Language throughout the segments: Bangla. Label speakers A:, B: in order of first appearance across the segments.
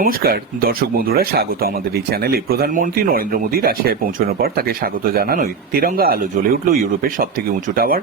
A: নমস্কার। দর্শক বন্ধুরা, স্বাগত আমাদের এই চ্যানেলে। প্রধানমন্ত্রী নরেন্দ্র মোদী রাশিয়ায় পৌঁছানোর পর তাকে স্বাগত জানানোয় তিরঙ্গা আলো জ্বলে উঠল ইউরোপের সব থেকে উঁচু টাওয়ার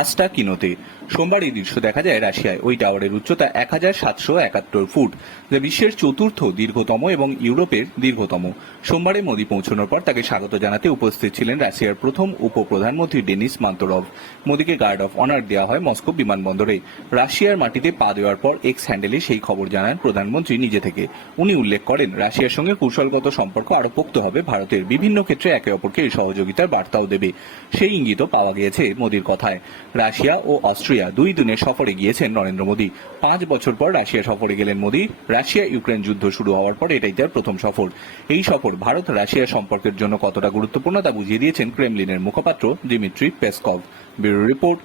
A: আস্টা কিনোতে। সোমবার এই দৃশ্য দেখা যায় রাশিয়ায়। ওই টাওয়ারের উচ্চতা এক হাজার সাতশো একাত্তর ফুট, যা বিশ্বের চতুর্থ দীর্ঘতম এবং ইউরোপের দীর্ঘতম। সোমবারে মোদী পৌঁছানোর পর তাকে স্বাগত জানাতে উপস্থিত ছিলেন রাশিয়ার প্রথম উপপ্রধানমন্ত্রী ডেনিস মান্তরভ। মোদীকে গার্ড অফ অনার দেওয়া হয় মস্কো বিমানবন্দরে। রাশিয়ার মাটিতে পা দেওয়ার পর এক্স হ্যান্ডেলে সেই খবর জানান প্রধানমন্ত্রী নিজে থেকে। উনি উল্লেখ করেন, রাশিয়ার সঙ্গে কৌশলগত সম্পর্ক আরও পোক্ত হবে, ভারতের বিভিন্ন ক্ষেত্রে একে অপরকে এই সহযোগিতার বার্তাও দেবে। সেই ইঙ্গিতও পাওয়া গিয়েছে মোদীর কথায়। রাশিয়া ও অস্ট্রিয়া দুই দিনের সফরে গিয়েছেন নরেন্দ্র মোদী। পাঁচ বছর পর রাশিয়া সফরে গেলেন মোদী। রাশিয়া ইউক্রেন যুদ্ধ শুরু হওয়ার পর এটাই তার প্রথম সফর। এই সফর ভারত রাশিয়া সম্পর্কের জন্য কতটা গুরুত্বপূর্ণ তা বুঝিয়ে দিয়েছেন ক্রেমলিনের মুখপাত্র দিমিত্রি পেসকভ। ব্যুরো রিপোর্ট,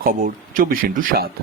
A: খবর চব্বিশ ইন্টু সাত।